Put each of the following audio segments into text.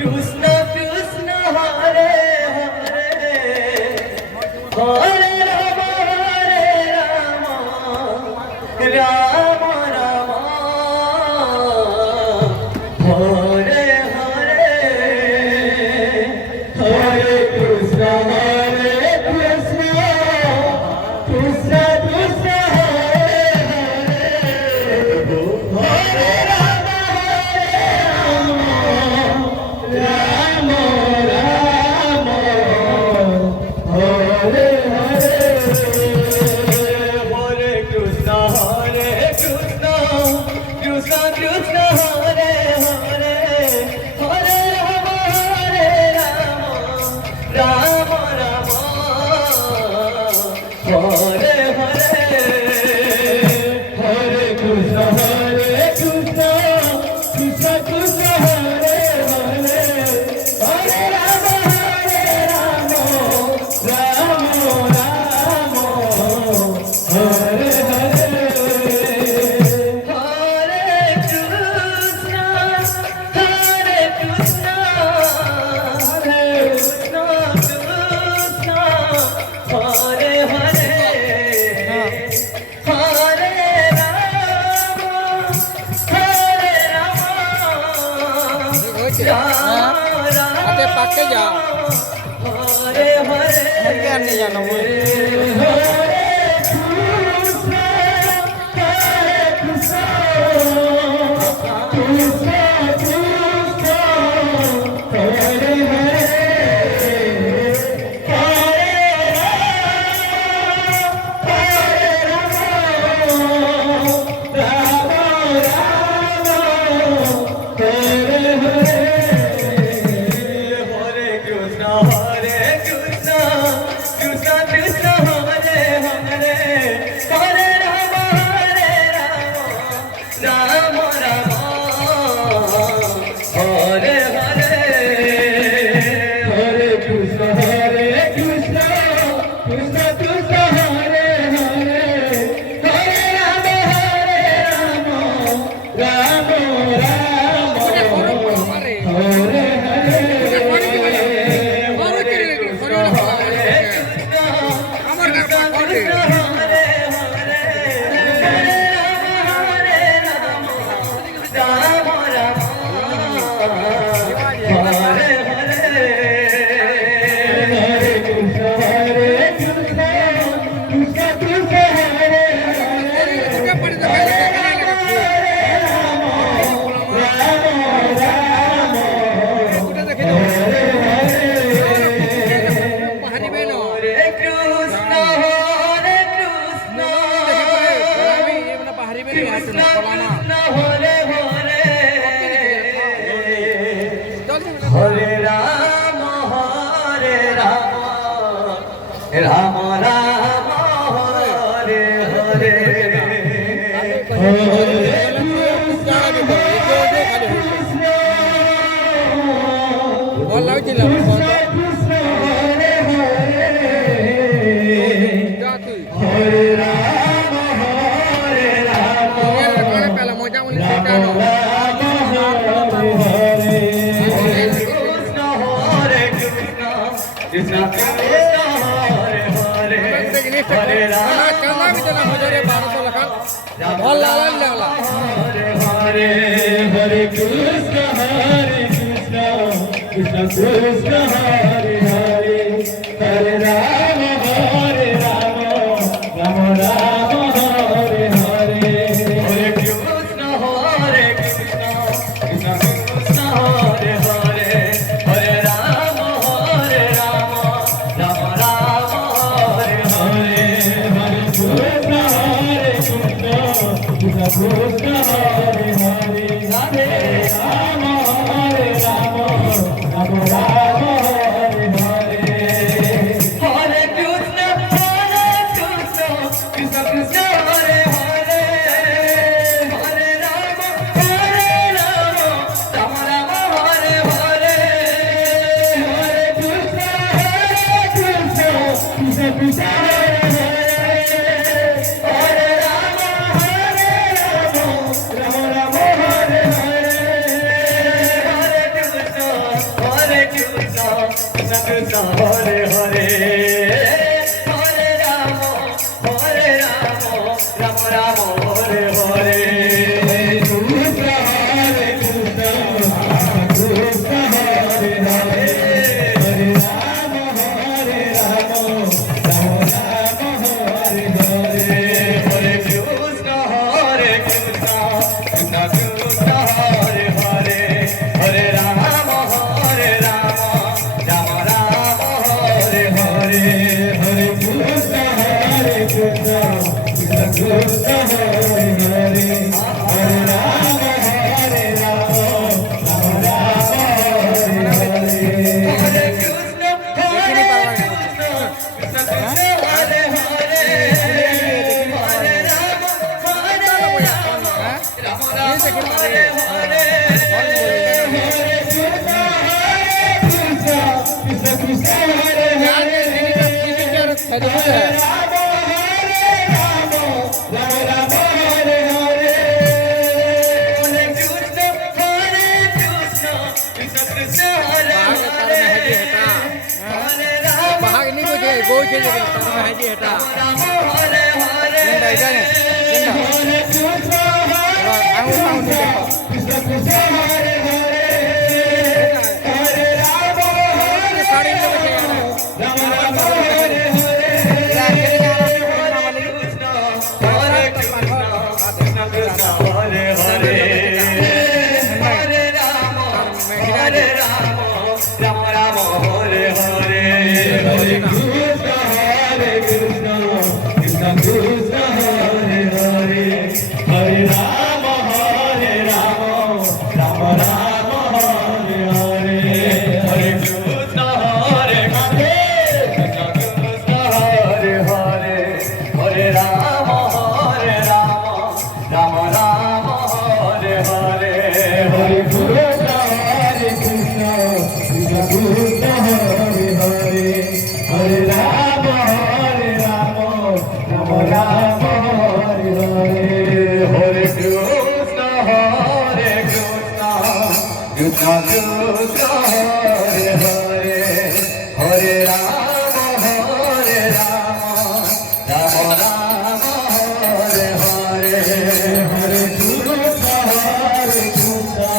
Krishna Krishna Hare Hare Hare Rama Rama Rama Hare Hare Hare Krishna Krishna Krishna Hare Rama Rama Rama Hare Hare Hare Krishna Krishna Krishna Hare Hare Hare Rama Rama Rama Hare Hare Hare Krishna Krishna Krishna Hare Hare Hare Rama Rama Rama Hare Hare Hare Krishna Krishna Krishna Hare Hare Hare आते पाके जा Hare Hare क्या नहीं जाना वो Hare Rama Rama Rama Hare Hare बोल लाओ जी लाओ Hare Rama पहला मोजा मुझे सिखाना Krishna Krishna Hare Hare Hare Rama करना भी देना हो जाए 1200 लखा बोल लाओ ले वाला Hare Hare Hare Krishna Krishna Krishna Hare Hare Hare Rama Rama Rama Hare Hare Hare Krishna Krishna Krishna Hare Hare Hare Rama Rama Rama Hare Hare Hare Krishna Krishna Krishna Hare Hare Hare Rama Rama Rama Hare Hare Hare Hare Rama Rama Rama Hare Hare Krishna Hare Krishna Krishna Hare Hare Hare Rama Hare Rama Rama Rama Hare Hare Hare Krishna Hare Krishna Krishna Krishna Hare Hare Hare Rama Hare Rama Rama Rama Hare Hare Hare Krishna Hare Krishna Krishna Krishna Hare Hare Hare Rama Hare Rama Rama Rama Hare Hare Hare Krishna Hare Krishna Krishna Krishna Hare Hare Hare Rama Hare Rama Rama Rama Hare Hare Hare Krishna Hare Krishna Krishna Krishna Hare Hare Hare Rama Hare Rama Rama Rama Hare Hare Hare Krishna Hare Krishna Krishna Krishna Hare Hare Hare Rama भाग नहीं कुछ है गो चल गया तो है जी हटा Rama Hare Hare नहीं जाने Hare Krishna Hare Krishna Krishna Krishna Hare Hare Hare Rama Hare sari में बचे Rama Rama Hare Hare Hare Krishna Hare Krishna Krishna Krishna Hare Hare Hare Rama Hare Rama Rama Rama Hare Hare Hare Krishna Hare Krishna Krishna Krishna Hare Hare Hare Rama Hare Rama Rama Rama Hare Hare Hare Krishna Hare Krishna Krishna Krishna Hare Hare Hare Rama Hare Rama Rama Rama Hare Hare Hare Krishna Hare Krishna Krishna Krishna Hare Hare Hare Rama Hare Rama Rama Rama Hare Hare Hare Krishna Hare Krishna Krishna Krishna Hare Hare Hare Rama Hare Rama Rama Rama Hare Hare Hare Krishna Hare Krishna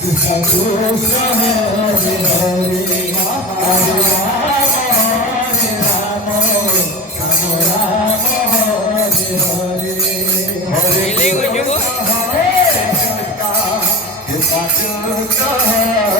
Krishna Krishna Hare Hare Hare Rama Hare Rama Rama Rama Hare Hare Hare Krishna Hare Krishna Krishna Krishna